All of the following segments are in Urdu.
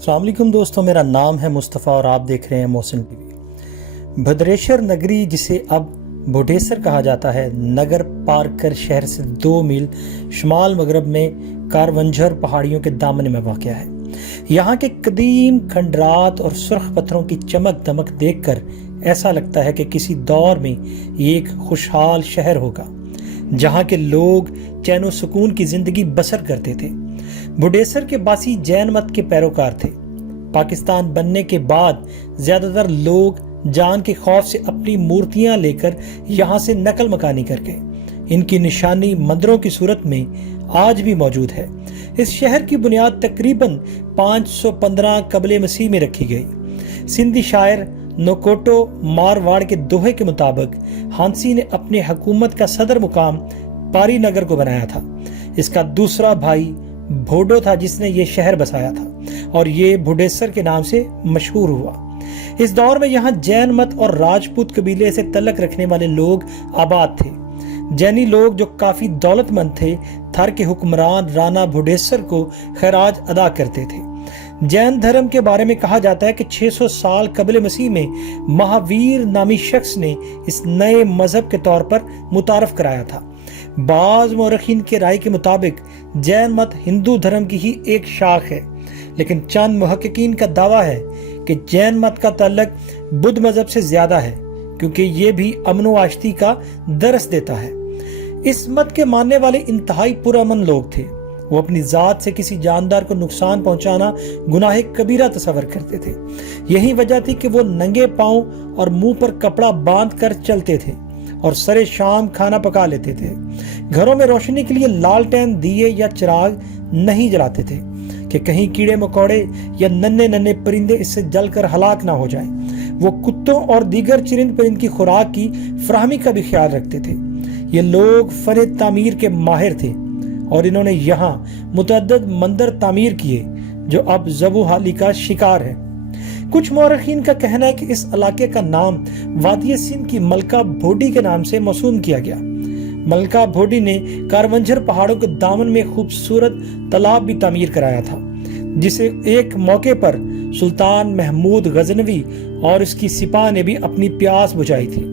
السلام علیکم دوستوں، میرا نام ہے مصطفیٰ اور آپ دیکھ رہے ہیں محسن ٹی وی۔ بھدریشور نگری، جسے اب بھوڈیسر کہا جاتا ہے، نگر پار کر شہر سے 2 میل شمال مغرب میں کارونجھر پہاڑیوں کے دامن میں واقع ہے۔ یہاں کے قدیم کھنڈرات اور سرخ پتھروں کی چمک دمک دیکھ کر ایسا لگتا ہے کہ کسی دور میں یہ ایک خوشحال شہر ہوگا جہاں کے لوگ چین و سکون کی زندگی بسر کرتے تھے۔ بھوڈیسر کے باسی جین مت کے پیروکار تھے۔ پاکستان بننے کے بعد زیادہ تر لوگ جان کے خوف سے اپنی مورتیاں لے کر یہاں سے نقل مکانی کر گئے۔ ان کی نشانی مندروں کی صورت میں آج بھی موجود ہے۔ اس شہر کی بنیاد تقریباً 515 قبل مسیح میں رکھی گئی۔ سندھی شاعر نوکوٹو مارواڑ کے دوہے کے مطابق ہانسی نے اپنے حکومت کا صدر مقام پاری نگر کو بنایا تھا۔ اس کا دوسرا بھائی بھوڈو تھا جس نے یہ شہر بسایا تھا اور یہ بھوڈیسر کے نام سے مشہور ہوا۔ اس دور میں یہاں جین مت اور راجپوت قبیلے سے تعلق رکھنے والے لوگ آباد تھے۔ جینی لوگ جو کافی دولت مند تھے، تھر کے حکمران رانا بھوڈیسر کو خراج ادا کرتے تھے۔ جین دھرم کے بارے میں کہا جاتا ہے کہ 600 سال قبل مسیح میں مہاویر نامی شخص نے اس نئے مذہب کے طور پر متعارف کرایا تھا۔ بعض مورخین کے رائے کے مطابق جین مت ہندو دھرم کی ہی ایک شاخ ہے، لیکن چند محققین کا دعویٰ ہے کہ جین مت کا تعلق بدھ مذہب سے زیادہ ہے، کیونکہ یہ بھی امن و آشتی کا درس دیتا ہے۔ اس مت کے ماننے والے انتہائی پرامن لوگ تھے۔ وہ اپنی ذات سے کسی جاندار کو نقصان پہنچانا گناہ کبیرہ تصور کرتے تھے۔ یہی وجہ تھی کہ وہ ننگے پاؤں اور منہ پر کپڑا باندھ کر چلتے تھے اور سرے شام کھانا پکا لیتے تھے۔ گھروں میں روشنی کے لیے لالٹین، دیے یا چراغ نہیں جلاتے تھے کہ کہیں کیڑے مکوڑے یا ننھے پرندے اس سے جل کر ہلاک نہ ہو جائیں۔ وہ کتوں اور دیگر چرند پرند کی خوراک کی فراہمی کا بھی خیال رکھتے تھے۔ یہ لوگ فن تعمیر کے ماہر تھے اور انہوں نے یہاں متعدد مندر تعمیر کیے جو اب زبوحالی کا شکار ہے۔ کچھ مورخین کا کہنا ہے کہ اس علاقے کا نام وادی سندھ کی ملکہ بھوڈی کے نام سے موسوم کیا گیا۔ ملکہ بھوڈی نے کارونجھر پہاڑوں کے دامن میں خوبصورت تالاب بھی تعمیر کرایا تھا، جسے ایک موقع پر سلطان محمود غزنوی اور اس کی سپاہ نے بھی اپنی پیاس بجھائی تھی۔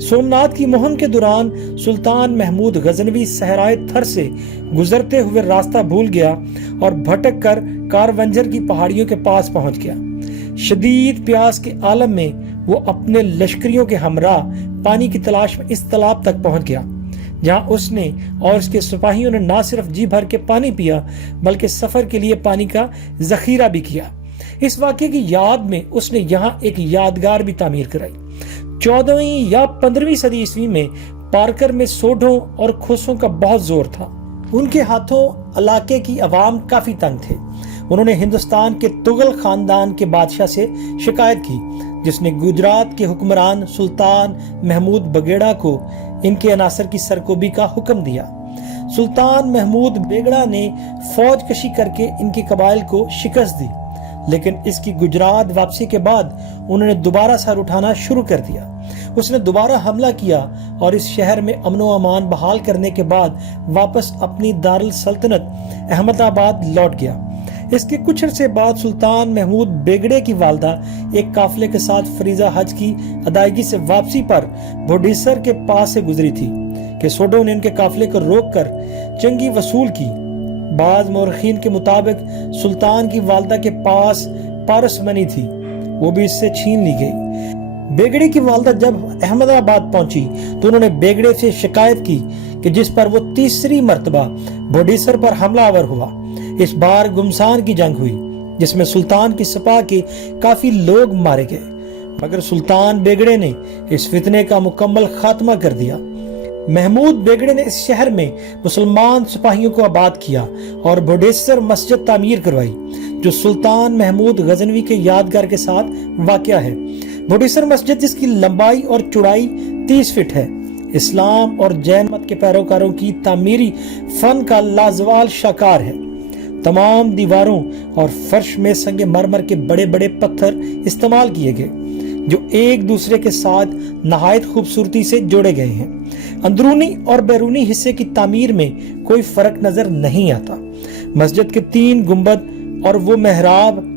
سومنات کی مہم کے دوران سلطان محمود غزنوی صحرائے تھر سے گزرتے ہوئے راستہ بھول گیا اور بھٹک کر کارونجھر کی پہاڑیوں کے پاس پہنچ گیا۔ شدید پیاس کے عالم میں وہ اپنے لشکریوں کے ہمراہ پانی کی تلاش میں اس تالاب تک پہنچ گیا، جہاں اس نے اور اس کے سپاہیوں نے نہ صرف جی بھر کے پانی پیا بلکہ سفر کے لیے پانی کا ذخیرہ بھی کیا۔ اس واقعے کی یاد میں اس نے یہاں ایک یادگار بھی تعمیر کرائی۔ 14ویں یا 15ویں صدی عیسوی میں پارکر میں سوڈھوں اور کھوسوں کا بہت زور تھا۔ ان کے ہاتھوں علاقے کی عوام کافی تنگ تھے۔ انہوں نے ہندوستان کے تغل خاندان کے بادشاہ سے شکایت کی، جس نے گجرات کے حکمران سلطان محمود بگیڑا کو ان کے عناصر کی سرکوبی کا حکم دیا۔ سلطان محمود بیگڑا نے فوج کشی کر کے ان کے قبائل کو شکست دی، لیکن اس کی گجرات واپسی کے بعد انہوں نے دوبارہ سر اٹھانا شروع کر دیا۔ اس نے دوبارہ حملہ کیا اور اس شہر میں امن و امان بحال کرنے کے بعد واپس اپنی دارالسلطنت احمد آباد لوٹ گیا۔ اس کے کچھ عرصے بعد سلطان محمود بیگڑے کی والدہ ایک قافلے کے ساتھ فریضہ حج کی ادائیگی سے واپسی پر بھوڈیسر کے پاس سے گزری تھی کہ سوڈو نے ان کے قافلے کو روک کر چنگی وصول کی۔ بعض مورخین کے مطابق سلطان کی والدہ کے پاس پارس منی تھی، وہ بھی اس سے چھین لی گئی۔ بیگڑے کی والدہ جب احمد آباد پہنچی تو انہوں نے بیگڑے سے شکایت کی کہ جس پر وہ تیسری مرتبہ بھوڈیسر پر حملہ آور ہوا۔ اس بار گمسان کی جنگ ہوئی جس میں سلطان کی سپاہ کے کافی لوگ مارے گئے، مگر سلطان بیگڑے نے اس فتنے کا مکمل خاتمہ کر دیا۔ محمود بیگڑے نے اس شہر میں مسلمان سپاہیوں کو آباد کیا اور بھوڈیسر مسجد تعمیر کروائی، جو سلطان محمود غزنوی کے یادگار کے ساتھ واقع ہے۔ بھوڈیسر مسجد، جس کی لمبائی اور چوڑائی 30 فٹ ہے، اسلام اور جین مت کے پیروکاروں کی تعمیری فن کا لازوال شاہکار ہے۔ تمام دیواروں اور فرش میں سنگ مرمر کے بڑے بڑے پتھر استعمال کیے گئے جو ایک دوسرے کے ساتھ نہایت خوبصورتی سے جوڑے گئے ہیں۔ اندرونی اور بیرونی حصے کی تعمیر میں کوئی فرق نظر نہیں آتا۔ مسجد کے 3 گنبد اور وہ محراب